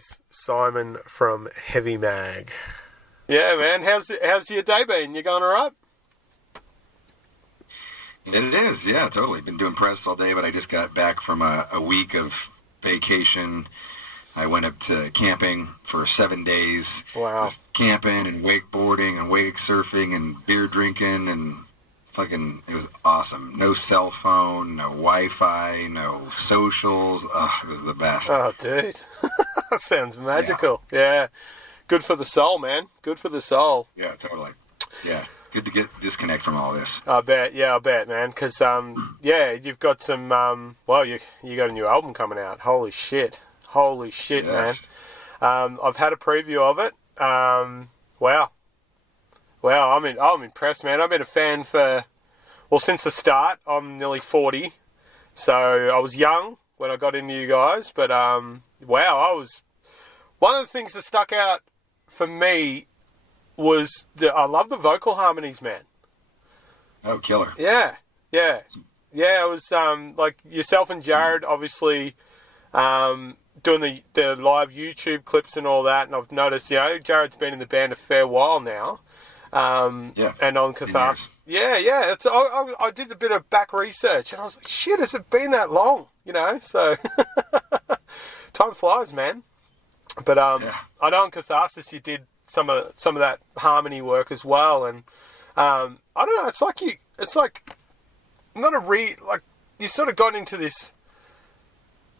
is Simon from Heavy Mag. Yeah, man. How's your day been? You going all right? It is, yeah, totally. Been doing press all day, but I just got back from a week of vacation. I went up to camping for 7 days. Wow. Just camping and wakeboarding and wake surfing and beer drinking and fucking, it was awesome. No cell phone, no Wi-Fi, no socials. It was the best. Oh, dude. That sounds magical. Yeah. Good for the soul, man. Good for the soul. Yeah, totally. Yeah. Good to disconnect from all this. I bet, man. Because, you've got some, you got a new album coming out. Holy shit, yes. Man. I've had a preview of it. Wow, I'm impressed, man. I've been a fan since the start. I'm nearly 40, so I was young when I got into you guys. But, one of the things that stuck out for me was I love the vocal harmonies, man. Oh, killer. Yeah. It was like yourself and Jared, obviously, doing the live YouTube clips and all that, and I've noticed, Jared's been in the band a fair while now. And on Catharsis. Yeah. I did a bit of back research, and I was like, shit, has it been that long? So time flies, man. But I know on Catharsis you did some of that harmony work as well, and I don't know. It's like you sort of got into this,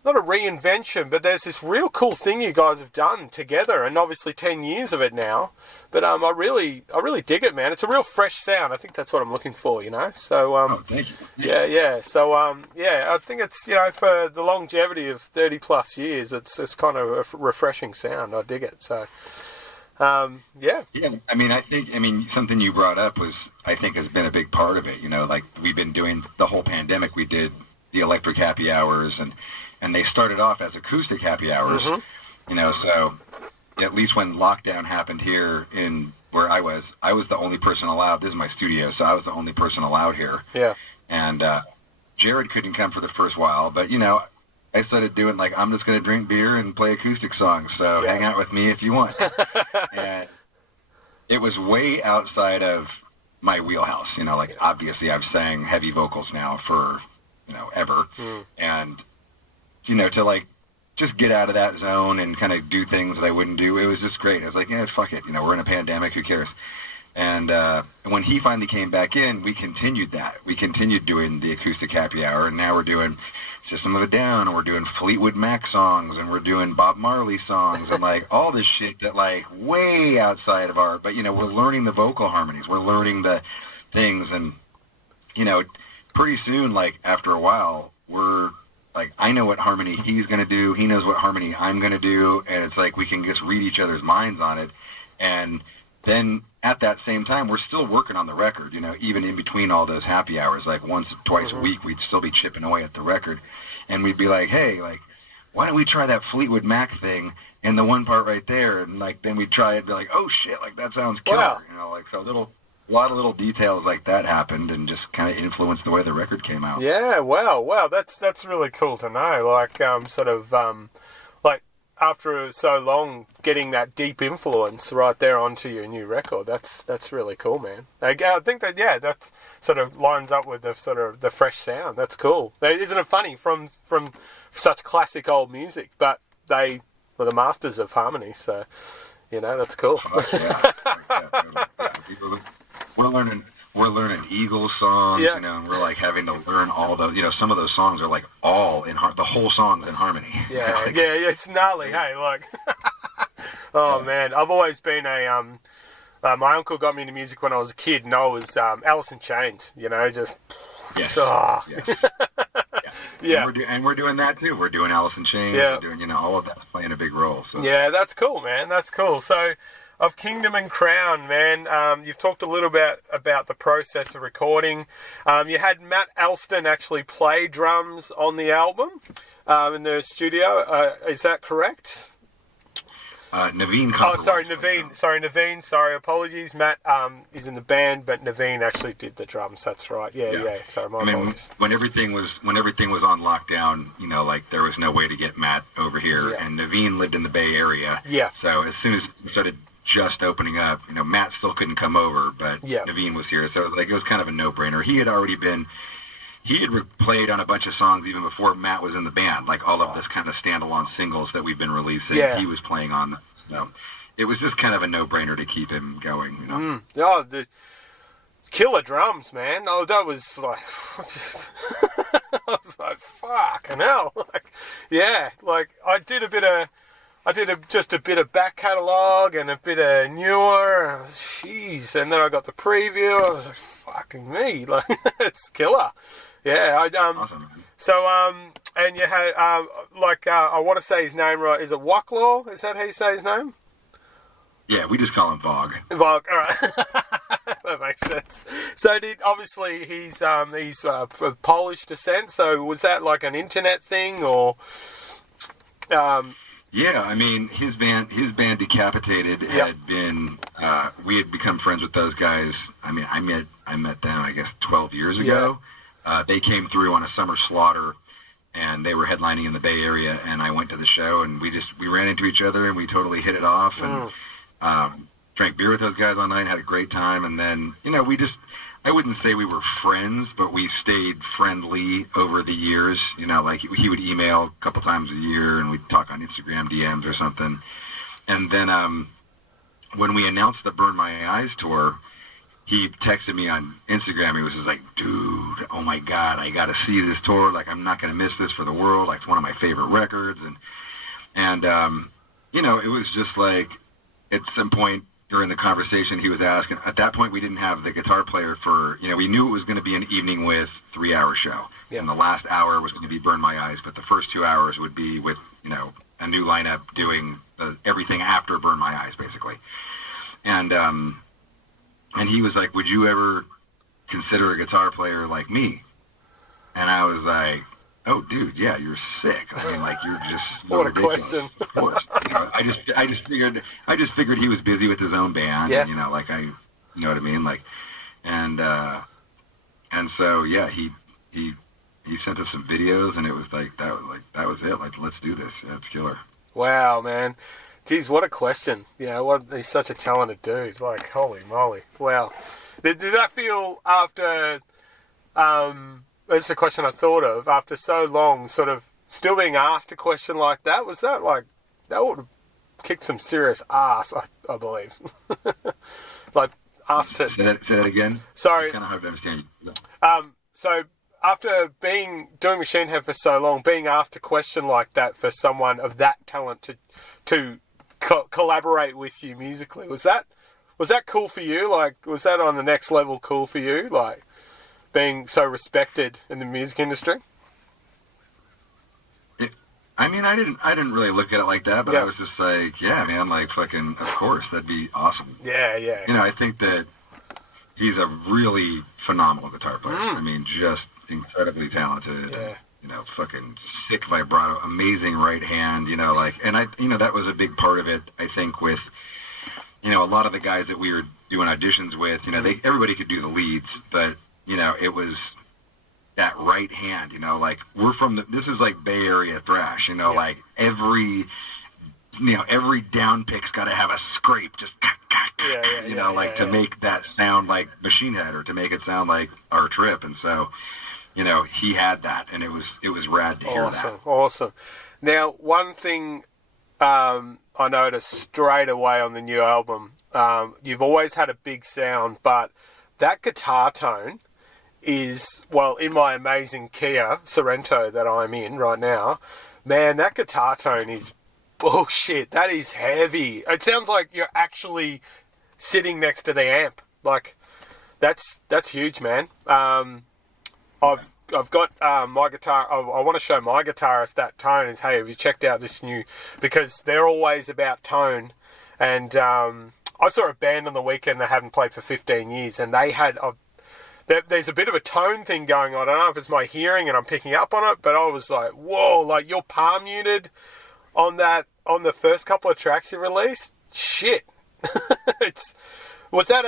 not a reinvention, but there's this real cool thing you guys have done together, and obviously 10 years of it now. But I really dig it, man. It's a real fresh sound. I think that's what I'm looking for, So thank you. Yeah. So I think it's for the longevity of 30 plus years, it's kind of a refreshing sound. I dig it. So. Yeah. I think something you brought up I think has been a big part of it. Like we've been doing the whole pandemic. We did the electric happy hours, and they started off as acoustic happy hours. Mm-hmm. So at least when lockdown happened here in where I was the only person allowed. This is my studio, so I was the only person allowed here. Yeah. And Jared couldn't come for the first while, but I started doing I'm just going to drink beer and play acoustic songs, so hang out with me if you want. And it was way outside of my wheelhouse, obviously I've sang heavy vocals now for, ever. And, to just get out of that zone and kind of do things that I wouldn't do, it was just great. I was like, yeah, fuck it, we're in a pandemic, who cares? And when he finally came back in, we continued that. We continued doing the acoustic happy hour, and now we're doing System of a Down, and we're doing Fleetwood Mac songs, and we're doing Bob Marley songs, and all this shit that way outside of our, but we're learning the vocal harmonies, we're learning the things, and pretty soon, after a while, we're I know what harmony he's going to do, he knows what harmony I'm going to do, and it's we can just read each other's minds on it. And then at that same time, we're still working on the record, even in between all those happy hours, once, twice a week, we'd still be chipping away at the record. And we'd be hey, why don't we try that Fleetwood Mac thing and the one part right there? And then we'd try it, be oh shit, that sounds killer. Wow. So a lot of little details like that happened and just kind of influenced the way the record came out. Yeah, wow, that's really cool to know. After so long, getting that deep influence right there onto your new record, that's really cool, man. I think that sort of lines up with the sort of the fresh sound. That's cool. Isn't it funny from such classic old music, but they were the masters of harmony, so that's cool. We're learning Eagles songs, and we're having to learn all those. Some of those songs are all in the whole song's in harmony. Yeah, it's gnarly. Hey, look. Man, I've always been my uncle got me into music when I was a kid, and I was Alice in Chains. Just. Yeah. And we're doing that too. We're doing Alice in Chains. Yeah. We're doing all of that's playing a big role. So. Yeah, that's cool, man. That's cool. So. Of Kingdom and Crown, man, you've talked a little bit about the process of recording. You had Matt Alston actually play drums on the album in the studio. Is that correct? Naveen. Oh, sorry, Naveen. Sorry, apologies. Matt is in the band, but Naveen actually did the drums. That's right. Yeah. Sorry, my apologies. When everything was on lockdown, like there was no way to get Matt over here, and Naveen lived in the Bay Area. Yeah. So as soon as it started just opening up, Matt still couldn't come over, but Naveen was here, so it was kind of a no-brainer. He had played on a bunch of songs even before Matt was in the band, like all of this kind of standalone singles that we've been releasing. He was playing on. So it was just kind of a no-brainer to keep him going. Oh, the killer drums, man. Oh, that was like, I was like, fucking hell. I did just a bit of back catalogue and a bit of newer. Jeez, and then I got the preview. I was like, fucking me, like it's killer. Yeah, awesome. So, and you had, I want to say his name right. Is it Wacklaw? Is that how you say his name? Yeah, we just call him Vog. Vog, all right. That makes sense. So, obviously he's of Polish descent. So, was that like an internet thing or? Yeah, I mean, his band Decapitated had been. We had become friends with those guys. I mean, I met them, I guess, 12 years ago. They came through on a summer slaughter, and they were headlining in the Bay Area. And I went to the show, and we ran into each other, and we totally hit it off, and drank beer with those guys all night, and had a great time. And then, I wouldn't say we were friends, but we stayed friendly over the years. Like he would email a couple times a year, and we'd talk on Instagram DMs or something. And then when we announced the Burn My Eyes tour, he texted me on Instagram. He was just like, dude, oh my God, I got to see this tour. Like, I'm not going to miss this for the world. Like, it's one of my favorite records. And it was just like, at some point, during the conversation, he was asking, at that point, we didn't have the guitar player for, we knew it was going to be an evening with 3-hour show. Yeah. And the last hour was going to be Burn My Eyes, but the first 2 hours would be with, a new lineup doing everything after Burn My Eyes, basically. And he was like, would you ever consider a guitar player like me? And I was like, oh, dude, yeah, you're sick. I mean, like, you're just what ridiculous. A question. Of course. I just figured he was busy with his own band. Yeah. And, you know what I mean? Like, and so yeah, he sent us some videos, and it was like that was it. Like, let's do this. Yeah, it's killer. Wow, man. Geez, what a question. He's such a talented dude. Like, holy moly. Wow. Did that feel after, that's a question I thought of, after so long, sort of still being asked a question like that, was that like, that would have kicked some serious ass, I believe. Like, asked to... Say that again? Sorry. It's kind of hard to understand. So, after doing Machine Head for so long, being asked a question like that for someone of that talent to collaborate with you musically, was that cool for you? Like, was that on the next level cool for you? Like, being so respected in the music industry? I didn't really look at it like that, but I was just like, yeah, man, like, fucking, of course, that'd be awesome. Yeah. I think that he's a really phenomenal guitar player. I mean, just incredibly talented. Yeah. Fucking sick vibrato, amazing right hand, and that was a big part of it, I think, with, a lot of the guys that we were doing auditions with, everybody could do the leads, but, it was that right hand, like, we're from this is like Bay Area thrash, like every down pick's got to have a scrape, just, to make that sound like Machine Head, or to make it sound like our Trip, and so, he had that, and it was rad to hear that. Awesome. Now, one thing I noticed straight away on the new album, you've always had a big sound, but that guitar tone is, well, in my amazing Kia Sorento that I'm in right now, man, that guitar tone is bullshit. That is heavy. It sounds like you're actually sitting next to the amp. Like, that's huge, man. I've got my guitar. I want to show my guitarist that tone. Is, hey, have you checked out this new? Because they're always about tone. And I saw a band on the weekend that haven't played for 15 years, and they had there's a bit of a tone thing going on. I don't know if it's my hearing and I'm picking up on it, but I was like, whoa, like, you're palm muted on that on the first couple of tracks you released, shit. Is that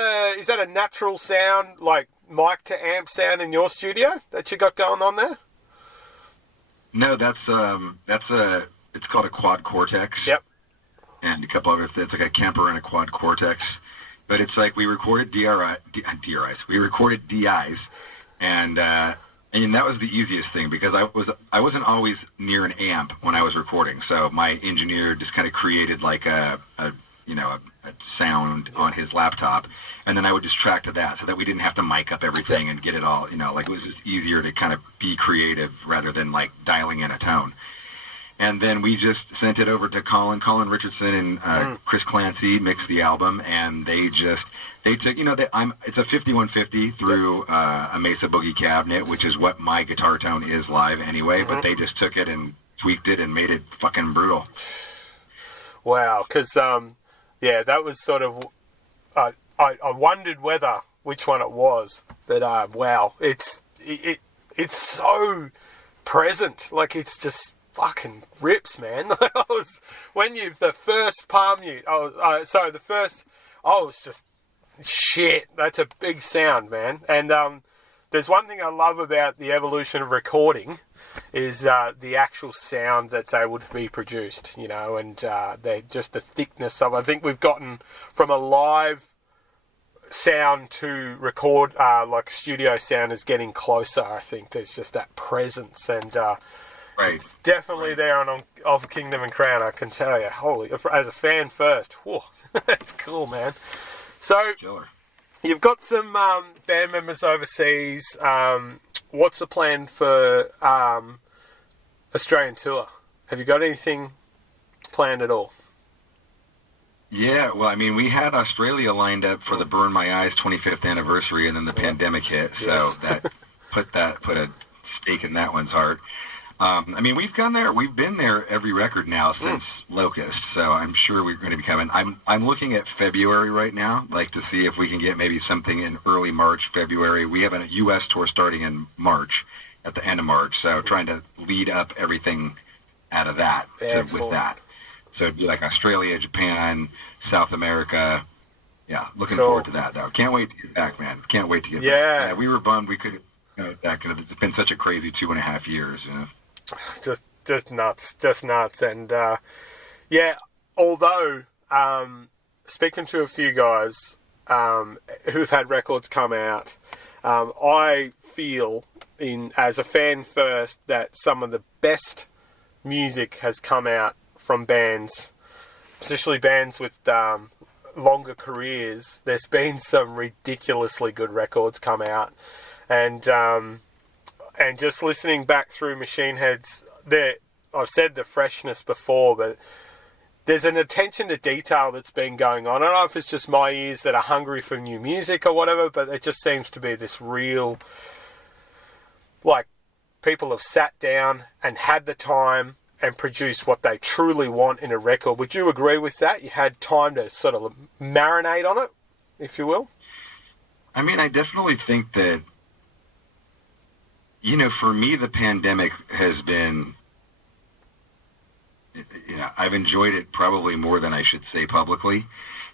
a natural sound, like mic to amp sound in your studio that you got going on there? No, it's called a quad Cortex. Yep. And a couple other things. It's like a Kemper and a quad Cortex. But it's like we recorded DRIs. We recorded DIs, and that was the easiest thing because I wasn't always near an amp when I was recording. So my engineer just kind of created like a sound on his laptop, and then I would just track to that so that we didn't have to mic up everything and get it all. Like it was just easier to kind of be creative rather than like dialing in a tone. And then we just sent it over to Colin Richardson and Chris Clancy mixed the album, and they took, it's a 5150 through a Mesa Boogie cabinet, which is what my guitar tone is live anyway, but they just took it and tweaked it and made it fucking brutal. Wow, because, that was sort of, I wondered which one it was, but wow, it's so present, like it's just fucking rips, man. The first palm mute, it's just shit. That's a big sound, man. And there's one thing I love about the evolution of recording is the actual sound that's able to be produced, and just the thickness of. I think we've gotten from a live sound to record, like studio sound is getting closer. I think there's just that presence and. Right. It's definitely there on Of Kingdom and Crown, I can tell you. Holy, as a fan first, whew, that's cool, man. So, Killer. You've got some band members overseas. What's the plan for Australian tour? Have you got anything planned at all? Yeah, well, I mean, we had Australia lined up for the Burn My Eyes 25th anniversary, and then the pandemic hit, so that put a stake in that one's heart. I mean, we've gone there. We've been there every record now since Locust, so I'm sure we're going to be coming. I'm looking at February right now, like to see if we can get maybe something in early March, February. We have a U.S. tour starting in March, at the end of March, so trying to lead up everything out of that with that. So it'd be like Australia, Japan, South America. Yeah, looking forward to that, though. Can't wait to get back, man. Can't wait to get back. Yeah, we were bummed we couldn't get back. It's been such a crazy 2.5 years, Just nuts. And although speaking to a few guys who've had records come out, I feel as a fan first that some of the best music has come out from bands, especially bands with longer careers. There's been some ridiculously good records come out, and just listening back through Machine Head's, I've said the freshness before, but there's an attention to detail that's been going on. I don't know if it's just my ears that are hungry for new music or whatever, but it just seems to be this real, like, people have sat down and had the time and produced what they truly want in a record. Would you agree with that? You had time to sort of marinate on it, if you will? I mean, I definitely think that, for me, the pandemic has been, I've enjoyed it probably more than I should say publicly.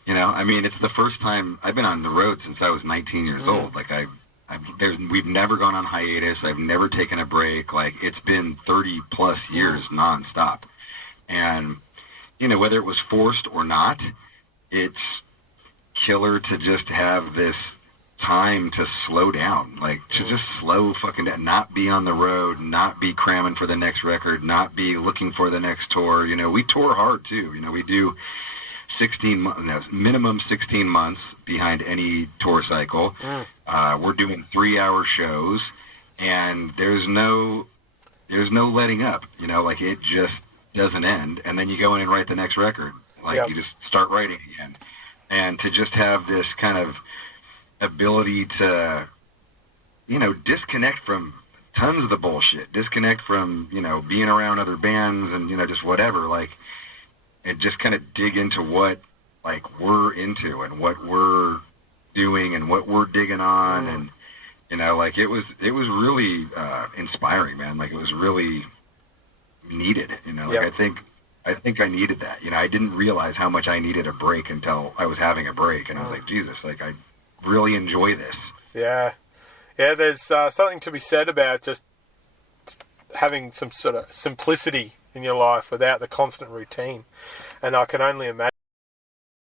I mean, it's the first time I've been on the road since I was 19 years old. Like, we've never gone on hiatus. I've never taken a break. Like, it's been 30 plus years nonstop. And, whether it was forced or not, it's killer to just have this time to slow down, like to just slow fucking down, not be on the road, not be cramming for the next record, not be looking for the next tour. We tour hard too. We do minimum 16 months behind any tour cycle. We're doing 3-hour shows, and there's no letting up. Like it just doesn't end, and then you go in and write the next record. Like you just start writing again, and to just have this kind of ability to, disconnect from tons of the bullshit, disconnect from, being around other bands and, just whatever, like, and just kind of dig into what, like, we're into and what we're doing and what we're digging on. And, like, it was really inspiring, man. Like, it was really needed, I think I think I needed that. You know, I didn't realize how much I needed a break until I was having a break, and I was like, Jesus, like I really enjoy this. Yeah, yeah. There's something to be said about just having some sort of simplicity in your life without the constant routine, and I can only imagine